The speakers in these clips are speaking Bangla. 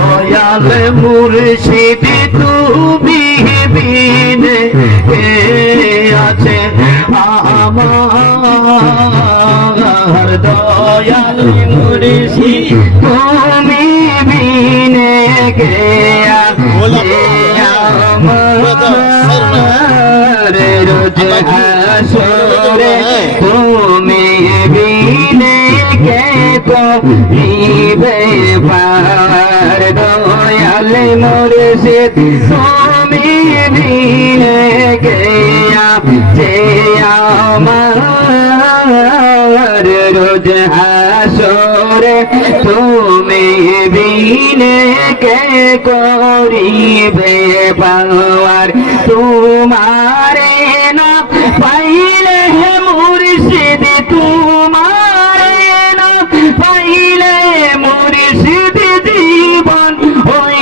দয়াল মুর্শিদ তুমি বিনে কে আছে আমার দয়াল মুর্শিদ তুমি বিনে কে আছে আমার রোজ হাসরে তুমি বিনে কে করিবে পার দয়াল মুর্শিদ তুমি বিনে কে আছে আমার রোজ হাসরে তুমি বিনে কে করিবে পার তোমারে না পাইলে মুর্শিদ তোমারে না পাইলে মুর্শিদ জীবন ওই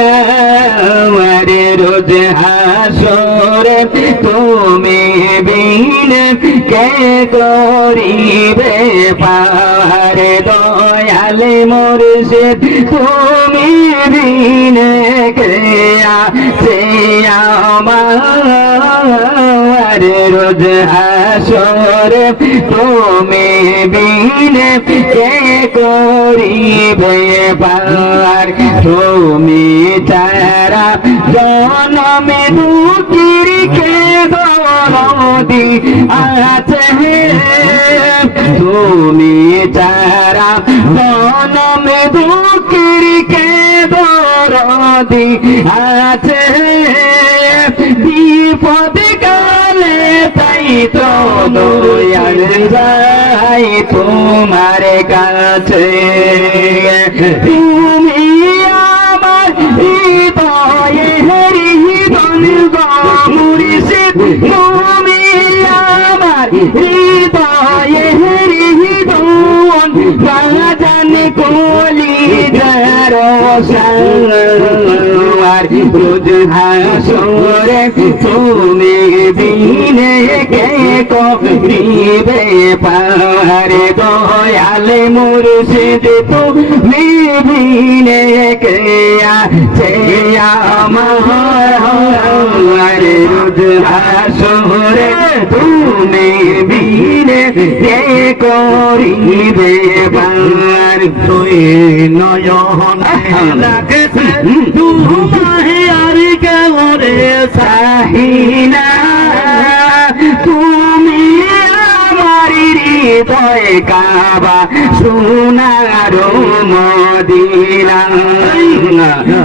ওসারে রোজ হাসরে তুমি বিনে কে করিবে পার দয়াল মুর্শিদ তুমি বিনে কে আছে আমার রোজ হাসরে তুমি বিনে কে করিবে পার তুমি তারা জনমে দুঃখীর কে দরদি আছে তুমি তারা জনমে দুঃখীর কে দরদি আছে বিপদ কালে তাই তো দয়াল যাই তোমার কাছে তুমি আমার হৃদয়ে হৃদয় মুর্শিদ তুমি আমার হৃদয়ে হৃদয় বাজান কলি আর রোজ হাসরে তুমি বিনে কে করিবে পার দয়াল মুর্শিদ তুমি বিনে কে আছে আমার রোজ হাসরে তুমি বিনে কে করিবে পার তুই নয়ন লাগছে তোমায় আর কেমরে সাহিনা তুমি আমার হৃদয় কাবা সোনার মদিনা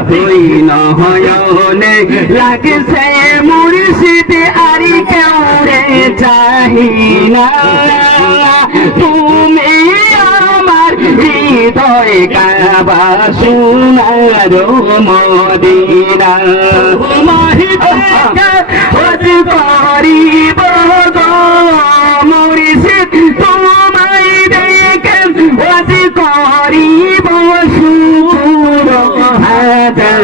তুই নয়নে লাগছে মুর্শিদ আর কেমরে চাহিনা তুমি আমার হৃদয় কাবা সোনার মদিনা খোঁজ করিব গো মুর্শিদ তোমায় দেখে খোঁজ করিব সুর হাজার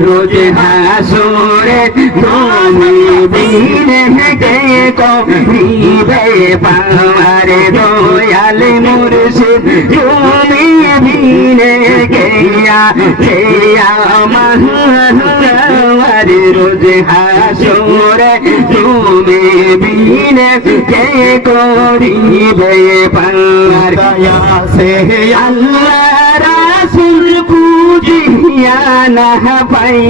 রোজ হাসরে তুমি বিনে কে করিবে পার দয়াল মুর্শিদ তুমি বিনে কে আছে আমার রোজ হাসরে তুমি বিনে কে করিবে পার সে আল্লাহ রাসূল পুজিয়া না পাই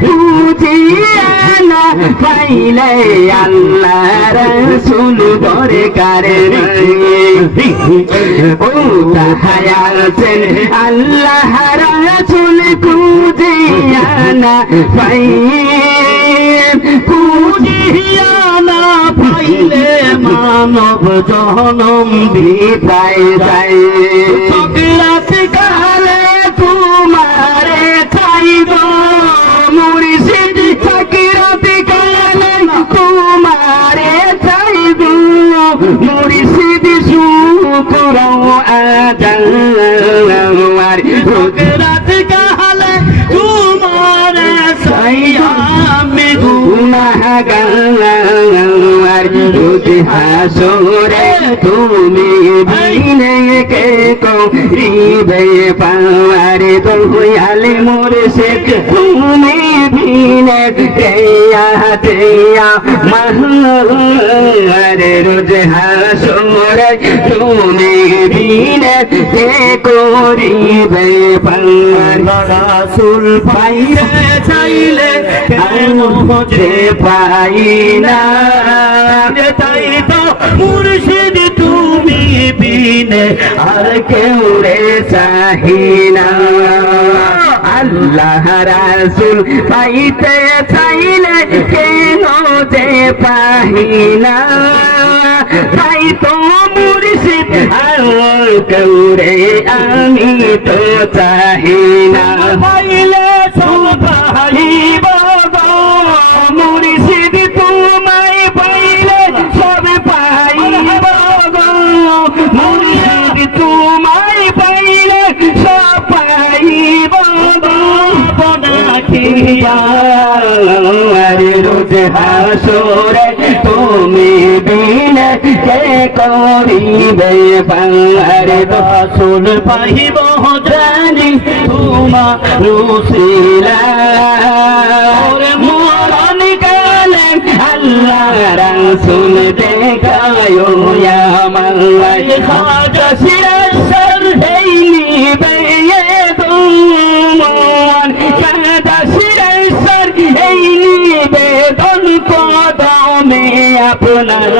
পুজিয়া না পাইলে আল্লাহ রাসূল দরকার ও তাহায়াছেন আল্লাহ রাসূল পুজিয়া না পাই পুজিয়া না পাইলে মানব জনম বিদায় যায় সকরাত কালে তোমারে চাইব মুর্শিদ সকরাত কালে তোমারে চাইব মুর্শিদ শুকর আজান সকরাত কালে তোমারে চাইব আমি গুনাহগার রোজ হাসরে তুমি বিনে কে করিবে পার দয়াল মুর্শিদ তুমি বিনে কেয়া মার রোজ হাসরে তুমি বিনে কে করিবে পার রাসূল পাইরে চাইলে কেন যে পাই না তাই তো মুর্শিদ তুমি বিনে আর কেউ রে চাহিনা আল্লাহ রাসূল পাইতে চাইলে কেন যে পাহিনা তাই তো মুর্শিদ আর কেউ রে আমি তো চাহিনা পাইলে সব পাইব মুর্শিদ তোমায় পাইলে সব পাইব মুর্শিদ তোমায় পাইলে সব পাইব রোজ হাসরে তুমি বিনে কে করিবে পার রাসূল পাইব জানি তোমার রসিলা মরণ কালে আল্লাহ রাসূল দেখায় আমায় খাজা সিরাজ এই নিবে তোমার খাজা সিরাজ এই নিবে কদমে আপনার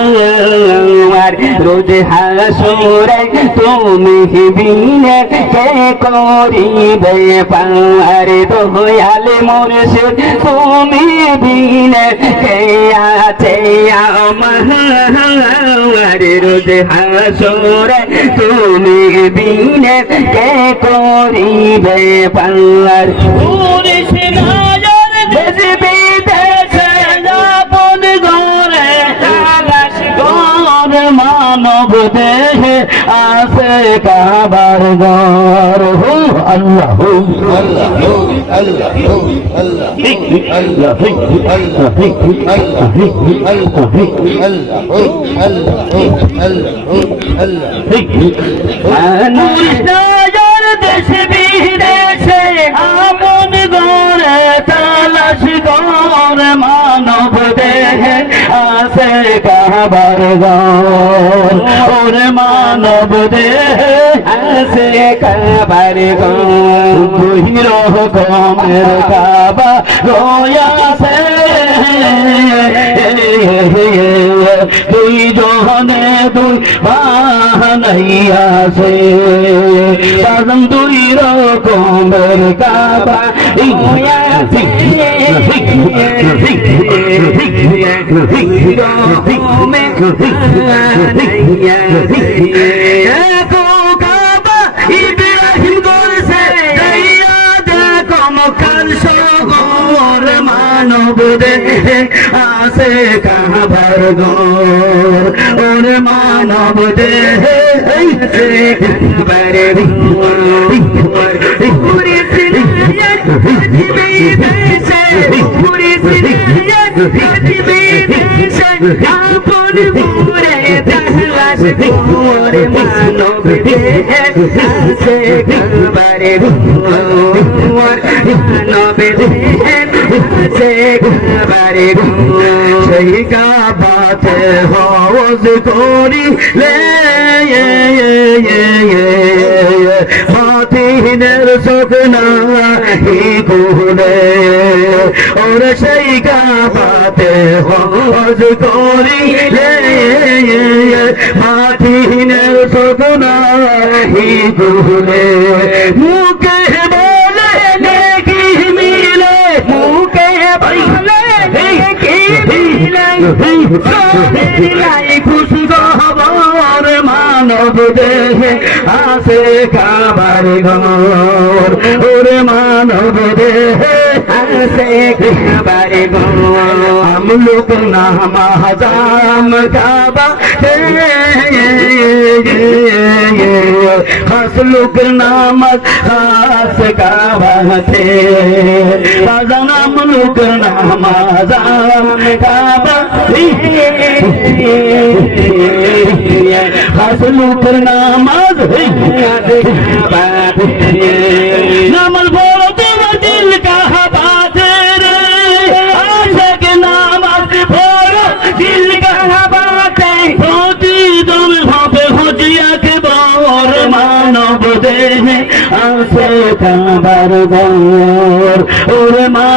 রোজ হাসরে তুমি বিনে কে করিবে পার দয়াল মুর্শিদ তুমি বিনে কে আছে আমার রোজ হাসরে তুমি বিনে কে করিবে পার মুর্শিদ আয়ার দেশ বিদেশে আপন ঘরে তালাশ কর মানব দেহে আছে কাবার ঘর হো আল্লাহ হো আল্লাহ আল্লাহ আল্লাহ আল্লাহ মুর্শিদার দেশ বিদেশে আপন ঘরে তালাশ কর মানব দেহে আছে কাবার ঘর ওর মানব দেহে আছে কাবার ঘর দুই রকমের কাবা রয়াছে দুই জনে দুই বানাইয়াছে সাজন দুই রকমের কাবা রয়াছে ইব্রাহিম গড়ছে মক্কার শহর মানব দেহে আছে কাবার ঘর ওর মানব দেহে আছে কাবার ঘর পুরি সিরিয়ার বিদেশে পুরি সিরিয়ার বিদেশে আপন পুরে তালাশ কর মানব দেহে আছে কাবার ঘর নবে আছে কাবার ঘর সেই কাবাতে হওয়াজ করি লে মাতিনের সপনা হি কুলে ওর সেই কাবাতে হওয়াজ করি লে মাতিনের সপনা হি কুলে মুখে বলে নেকি মিলে মুখে বলে নেকি মিলে খুশি খবর মানব দেহে আছে কাবার ঘর ওরে মানব দেহে আছে কাবার ঘর हम लोग नाम काबा खास लोग नाम खास काबा थे हम लोग नाम काबा खास लूकर नामाज नामल बोलो तुम दिल का बात रे आशिक नामाज बोलो दिल का बात প্রতিদিন ভাবে হুজিয়া কে বর মানব দেহে আসে কাবার ঘর ওরে মা